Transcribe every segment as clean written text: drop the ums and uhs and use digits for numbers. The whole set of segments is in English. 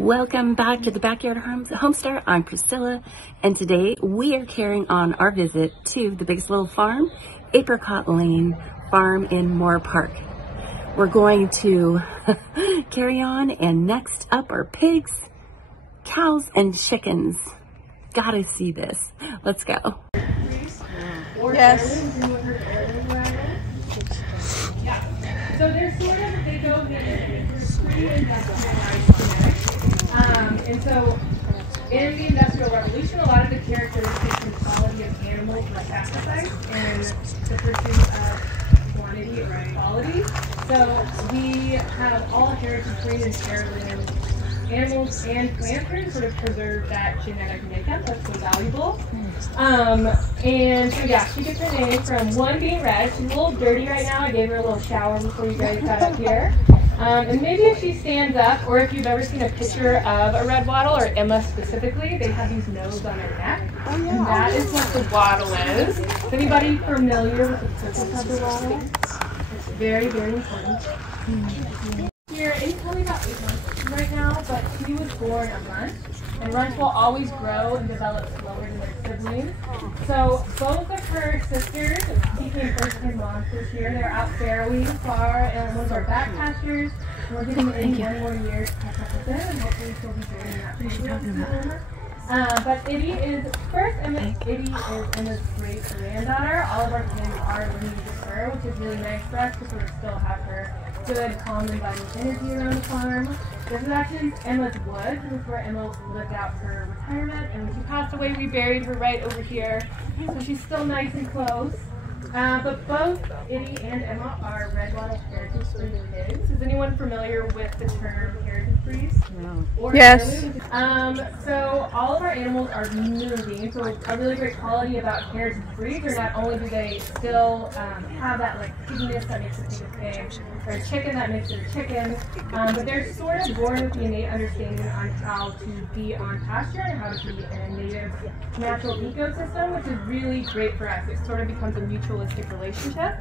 Welcome back to the Backyard Homestar. I'm Priscilla, and today we are carrying on our visit to the biggest little farm, Apricot Lane Farm in Moore Park. We're going to carry on, and next up are pigs, cows, and chickens. Gotta see this. Let's go. Yes. Yeah. So they're sort of, they go pretty industrialized. And so in the Industrial Revolution, a lot of the characteristics and quality of animals were sacrificed in the pursuit of quantity or quality. So we have all heritage breed and heirloom animals and plants to sort of preserve that genetic makeup that's so valuable. And so yeah, she gets her name from one being red. She's a little dirty right now. I gave her a little shower before you guys got up here. And maybe if she stands up, or if you've ever seen a picture of a red wattle, or Emma specifically, they have these nodes on their neck. Oh, yeah. And that is what the wattle is. Is anybody familiar with the purpose of the wattle? It's very, very important. Here, it's probably about 8 months right now, but she was born a runt, and runts will always grow and develop slower than their siblings. So both of her sisters became first-time moms this year. They're out farrowing far in one of our back pastures. We're getting in 1 more year to catch up with them, and hopefully she'll be doing that. What are you talking about? But Itty is Emma's great granddaughter. All of our kids are lineage with her, which is really nice for us to sort of still have her good, calm, inviting energy around the farm. This is actually Emma's woods. This is where Emma lived out her retirement, and when she passed away, we buried her right over here. So she's still nice and close. But both Itty and Emma are red wattle heritage breed pigs. Is anyone familiar with the term heritage breeds? No. Yes. So all of our animals are moving. So a really great quality about heritage breeds are not only do they still have that like pigginess that makes it a pig, or a chicken that makes it a chicken, but they're sort of born with the innate understanding on how to be on pasture and how to be in a native natural ecosystem, which is really great for us. It sort of becomes a mutualistic relationship.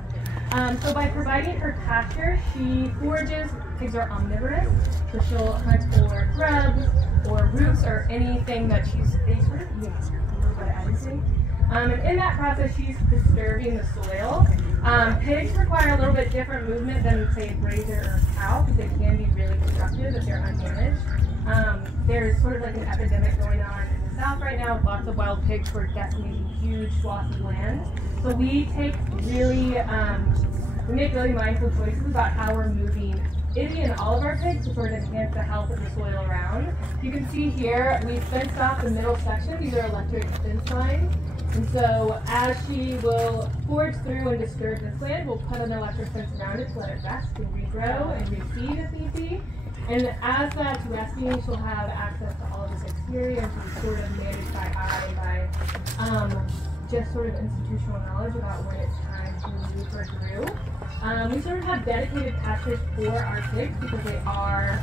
So by providing her pasture, she forages. Pigs are omnivorous, so she'll hunt for grubs or roots or anything that they sort of eat a little bit of everything. And in that process, she's disturbing the soil. Pigs require a little bit different movement than, say, a grazer or a cow, because they can be really destructive if they're unmanaged. There's sort of like an epidemic going on in the south right now with lots of wild pigs who are decimating huge swaths of land. So we make really mindful choices about how we're moving Itty and all of our pigs to sort of enhance the health of the soil around. You can see here, we fenced off the middle section. These are electric fence lines. And so as she will forage through and disturb this land, we'll put an electric fence around it to let it rest and regrow and reseed if need be. And as that's resting, she'll have access to all of this exterior, and she's sort of managed by eye, by just sort of institutional knowledge about when it's time to move her through. We sort of have dedicated pastures for our pigs because they are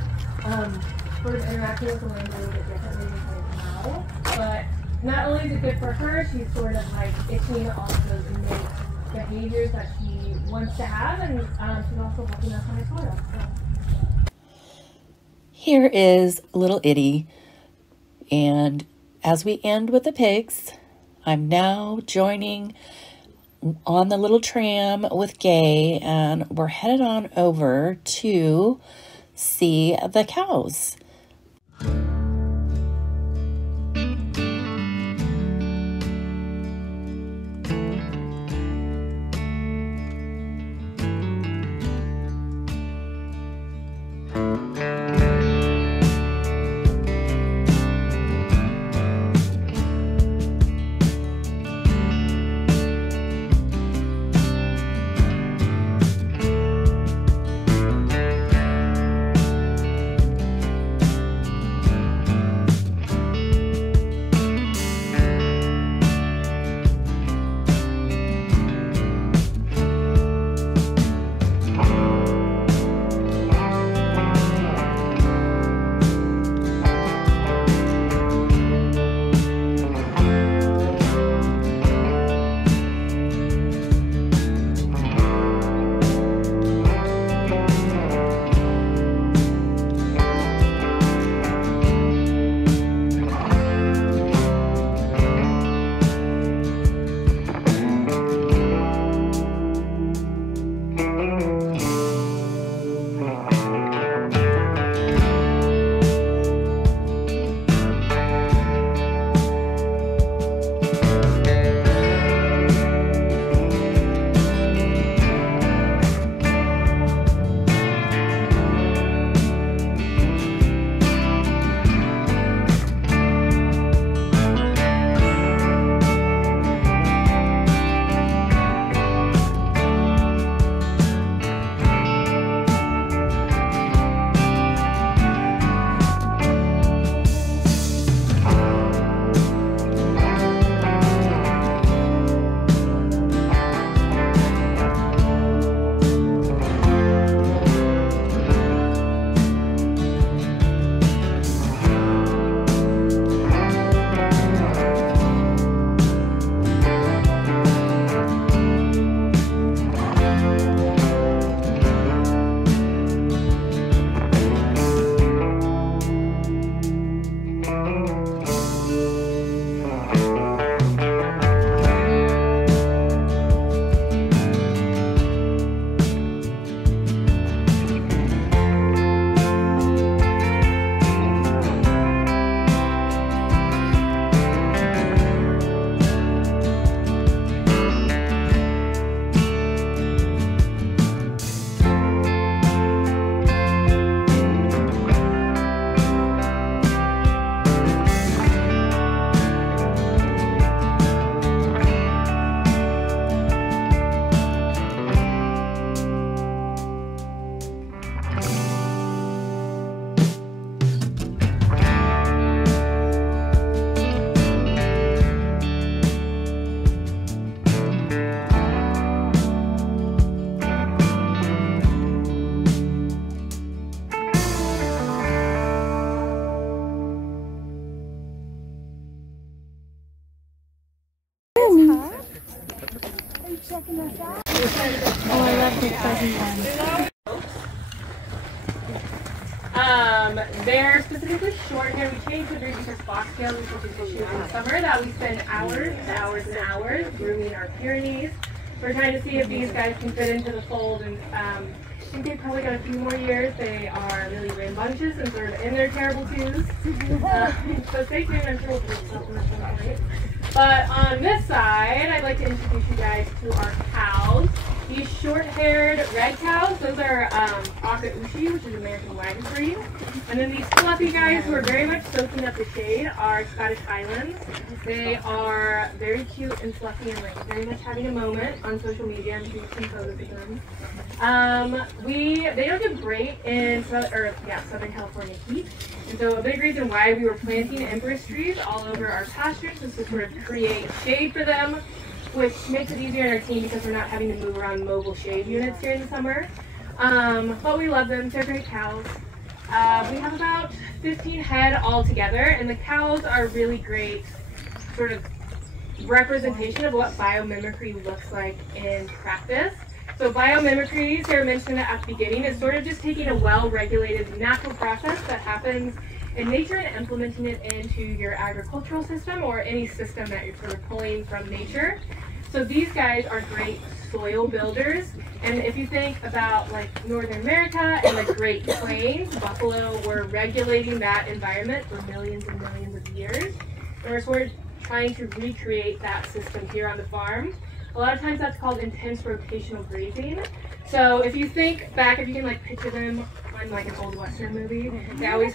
sort of interacting with the land a little bit differently than now. But not only is it good for her, she's sort of like itching all of those innate behaviors that she wants to have, and she's also helping us on our soil. So. Here is little Itty, and as we end with the pigs, I'm now joining on the little tram with Gay, and we're headed on over to see the cows. Oh, I love the fuzzy one. They're specifically short hair. We changed the breed because foxtails, which is what we shoot in the summer, that we spend hours and hours and hours grooming our Pyrenees. We're trying to see if these guys can fit into the fold, and I think they've probably got a few more years. They are really rambunctious and sort of in their terrible twos. So stay tuned, I'm sure we'll do something at some point. But on this side, I'd like to introduce you guys to our cows. These short-haired red cows, those are Akaushi, which is American Wagon breed. And then these fluffy guys who are very much soaking up the shade are Scottish Highlands. They are very cute and fluffy and like very much having a moment on social media. I'm sure you've seen photos of them. They don't do great in Southern California heat. And so a big reason why we were planting Empress trees all over our pastures is to sort of create shade for them, which makes it easier in our team because we're not having to move around mobile shade units during the summer. But we love them, they're great cows. We have about 15 head all together, and the cows are really great sort of representation of what biomimicry looks like in practice. So biomimicry, Sarah mentioned it at the beginning, is sort of just taking a well-regulated natural process that happens in nature and implementing it into your agricultural system or any system that you're sort of pulling from nature. So these guys are great soil builders, and if you think about like Northern America and the Great Plains, buffalo were regulating that environment for millions and millions of years, and we're sort of trying to recreate that system here on the farm. A lot of times that's called intense rotational grazing. So if you think back, if you can like picture them on like an old Western movie, they always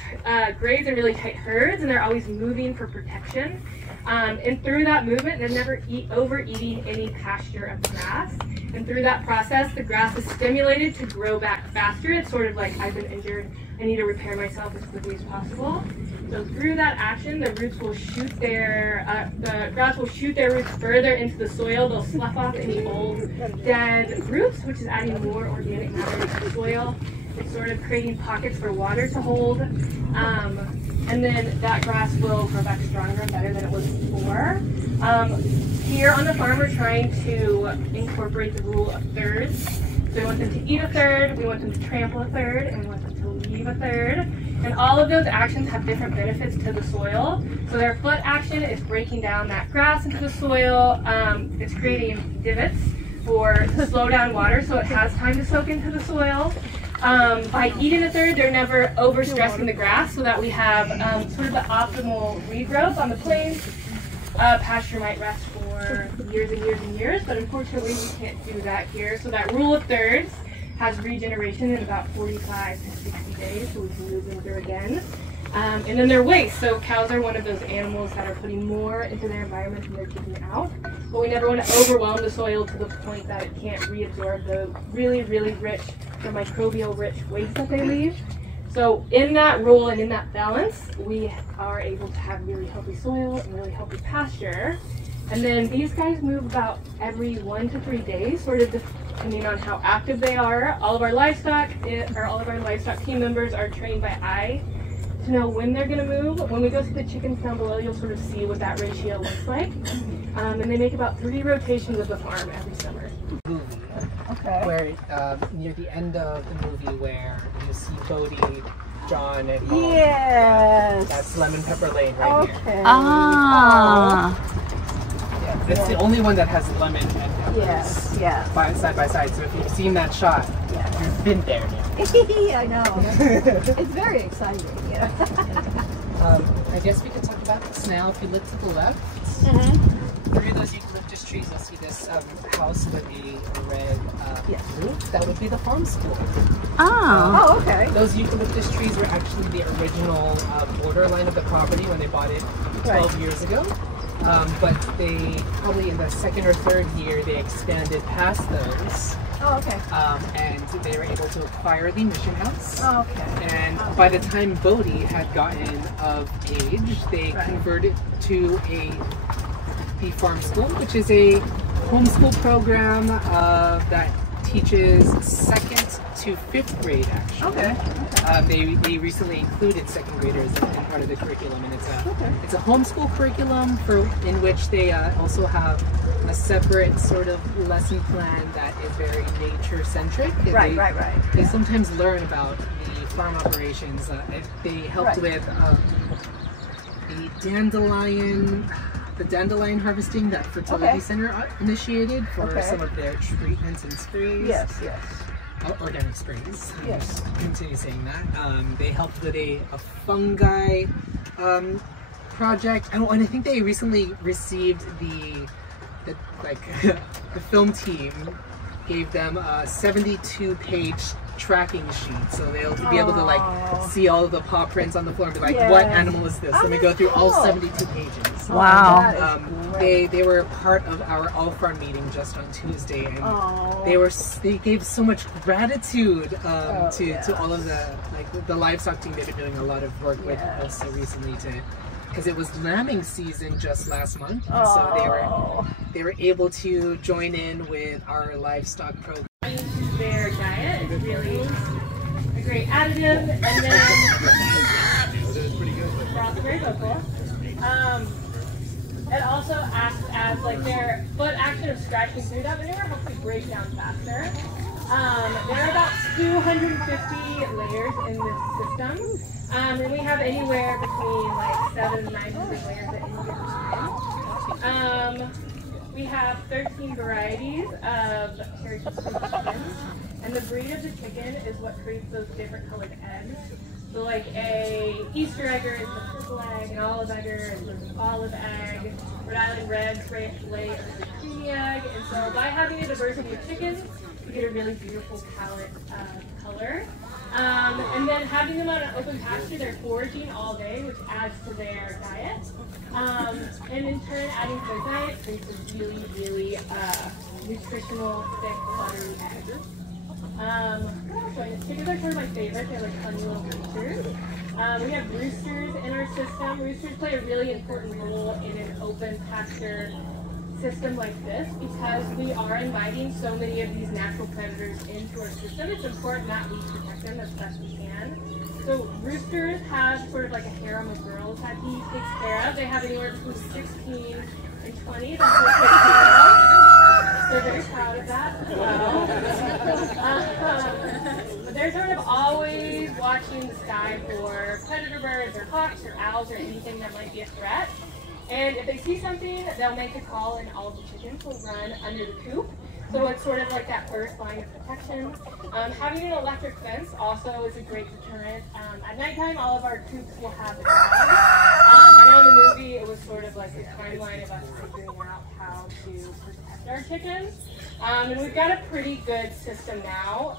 graze in really tight herds and they're always moving for protection. And through that movement, they're never overeating any pasture of grass. And through that process, the grass is stimulated to grow back faster. It's sort of like, I've been injured, I need to repair myself as quickly as possible. So through that action, the roots will shoot the grass will shoot their roots further into the soil. They'll slough off any old dead roots, which is adding more organic matter to the soil. It's sort of creating pockets for water to hold. And then that grass will grow back stronger and better than it was before. Here on the farm, we're trying to incorporate the rule of thirds. So we want them to eat a third, we want them to trample a third, and we want them to leave a third. And all of those actions have different benefits to the soil. So their foot action is breaking down that grass into the soil. It's creating divots to slow down water so it has time to soak into the soil. By eating a third, they're never overstressing the grass so that we have sort of the optimal regrowth on the plains. Pasture might rest for years and years and years, but unfortunately we can't do that here. So that rule of thirds has regeneration in about 45 to 60 days, so we can move them through again. And then their waste. So cows are one of those animals that are putting more into their environment than they're taking out. But we never want to overwhelm the soil to the point that it can't reabsorb the really, really rich, the microbial rich waste that they leave. So in that rule and in that balance, we are able to have really healthy soil and really healthy pasture. And then these guys move about every 1 to 3 days, sort of depending on how active they are. All of our livestock team members are trained by eye to know when they're going to move. When we go see the chickens down below, you'll sort of see what that ratio looks like. And they make about 3 rotations of the farm every summer. Okay. Where near the end of the movie where you see Bodie, John, and Mom. Yes. That's Lemon Pepper Lane right here. Ah. Yeah, it's the only one that has lemon and peppers Yes. side by side. So if you've seen that shot, you've been there now. I know. It's very exciting. Yeah. I guess we could talk about this now. If you look to the left, through those eucalyptus trees, you'll see this house with the red roof. That would be the farm school. Oh. Okay. Those eucalyptus trees were actually the original borderline of the property when they bought it 12 years ago. But they probably in the 2nd or 3rd year, they expanded past those. Oh, okay. And they were able to acquire the mission house. Oh, okay. And by the time Bodie had gotten of age, they converted to the farm school, which is a homeschool program that teaches 2nd to 5th grade actually. Okay. They recently included 2nd graders in part of the curriculum, and it's a homeschool curriculum in which they also have a separate sort of lesson plan that is very nature centric. Right. They sometimes learn about the farm operations. They helped with the dandelion harvesting that Fertility Center initiated for some of their treatments and sprays. Yes. Organic sprays. Yes. Continue saying that. They helped with a fungi project. And I think they recently received the film team gave them a 72-page tracking sheet, so they'll be able to like see all of the paw prints on the floor and be like, what animal is this? Let me go through all 72 pages. Wow. They were part of our all farm meeting just on Tuesday, and they gave so much gratitude to all of the livestock team. They've been doing a lot of work with us recently because it was lambing season just last month, and so they were able to join in with our livestock program. Their diet is really a great additive, and then they're also very vocal. It also acts as like their foot action of scratching through that manure helps it break down faster. There are about 250 layers in this system, and we have anywhere between like 700 and 900 layers at any given time. We have 13 varieties of heritage chickens, and the breed of the chicken is what creates those different colored eggs. So like a Easter egger is the purple egg, an olive egger is the olive egg, Rhode Island Red lay is the creamy egg, and so by having a diversity of chickens, you get a really beautiful palette color. And then having them on an open pasture, they're foraging all day, which adds to their diet. And in turn, adding to their diet creates a really, really nutritional, thick, buttery egg. Chickens are sort of my favorite. They're like funny little creatures. We have roosters in our system. Roosters play a really important role in an open pasture system like this because we are inviting so many of these natural predators into our system. It's important that we protect them as best we can. So roosters have sort of like a harem of girls that he takes care of. They have anywhere between 16 and 20 that he'll take care of. They're very proud of that as well. But they're sort of always watching the sky for predator birds or hawks or owls or anything that might be a threat. And if they see something, they'll make a call and all of the chickens will run under the coop. So it's sort of like that first line of protection. Having an electric fence also is a great deterrent. At nighttime, all of our coops will have a dog. I know in the movie it was sort of like a timeline of us figuring out how to protect our chickens. And we've got a pretty good system now.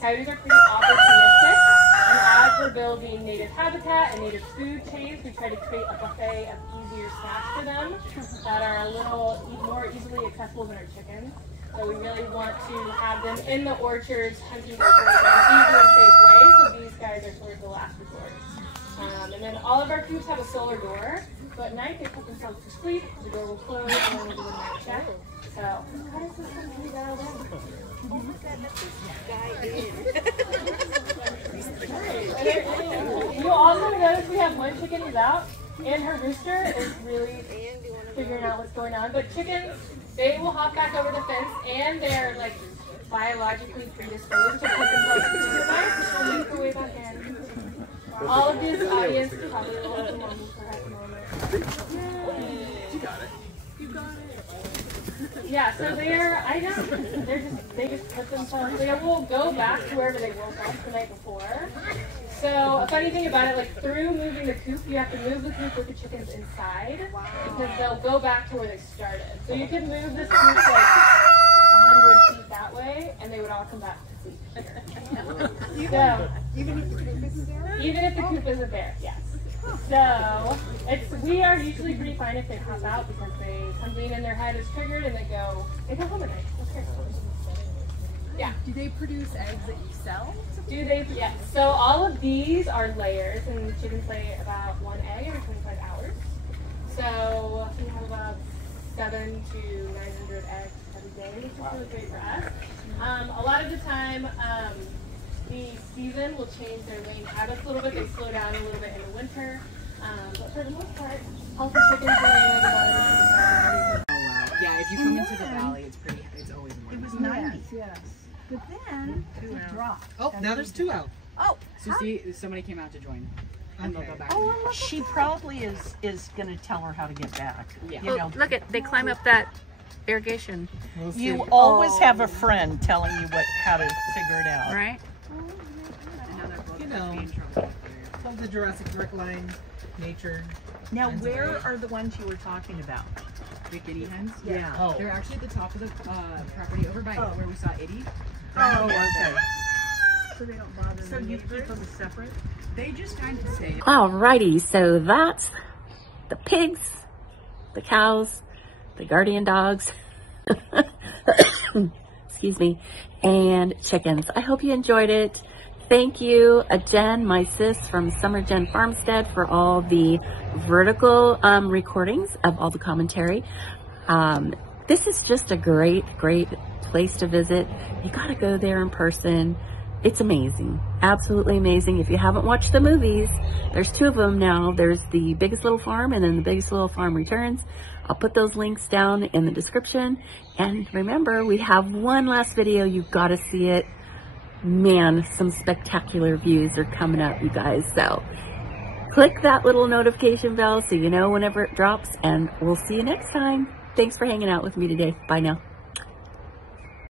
Coyotes are pretty opportunistic, and as we're building native habitat and native food chains, we try to create a buffet of easier snacks for them that are a little more easily accessible than our chickens. So we really want to have them in the orchards, hunting their food in an easy and safe way, so these guys are sort of the last resort. And then all of our coops have a solar door, so at night they put themselves to sleep, the door will close, and then we'll do a night check. So, how does this one pretty dialed in? You'll also notice we have one chicken who's out, and her rooster is really figuring out what's going on. But chickens, they will hop back over the fence, and they're like biologically predisposed to put themselves in the fence, so they'll make their way back in. All of this audience probably will have a moment for a moment. You got it. You got it. Yeah, so they just put themselves, they will go back to wherever they woke up the night before. So a funny thing about it, like through moving the coop, you have to move the coop with the chickens inside because they'll go back to where they started. So you could move this coop like 100 feet that way and they would all come back to sleep. So, even if the coop isn't there? Even if the coop isn't there, yes. So we are usually pretty fine if they hop out because something in their head is triggered and they go home at night. Okay. Yeah. Do they produce eggs that you sell? Do they? Yes. So all of these are layers, and chickens lay about 1 egg every 25 hours. So we have about 700 to 900 eggs every day, which is really great for us. A lot of the time, the season will change their laying habits a little bit. They slow down a little bit in the winter, but for the most part, all the chickens are laying about every Oh wow. Yeah, if you come into the valley, it's always warm. It was 90. Yes. But then it dropped. Oh, now there's 2 out. Oh, So see, somebody came out to join. And they'll go back. she probably is going to tell her how to get back. Yeah. You know, Look at, they climb up that irrigation, We'll see. you always have a friend telling you how to figure it out. right? And now they're both You know. being trouble. Of the Jurassic Park line, nature. Now, Finds a where way. are the ones you were talking about? The guinea hens? Yeah. Oh. They're actually at the top of the property over by where we saw Eddie. Oh, okay. So they don't bother So you keep them separate? They just kind of stay. Alrighty, so that's the pigs, the cows, the guardian dogs, excuse me, and chickens. I hope you enjoyed it. Thank you, Jen, my sis from Summer Jen Farmstead, for all the vertical recordings of all the commentary. This is just a great place to visit. You gotta go there in person. It's amazing, absolutely amazing. If you haven't watched the movies, there's 2 of them now. There's The Biggest Little Farm and then The Biggest Little Farm Returns. I'll put those links down in the description. And remember, we have one last video. You've got to see it. Man, some spectacular views are coming up, you guys. So click that little notification bell so you know whenever it drops, and we'll see you next time. Thanks for hanging out with me today. Bye now.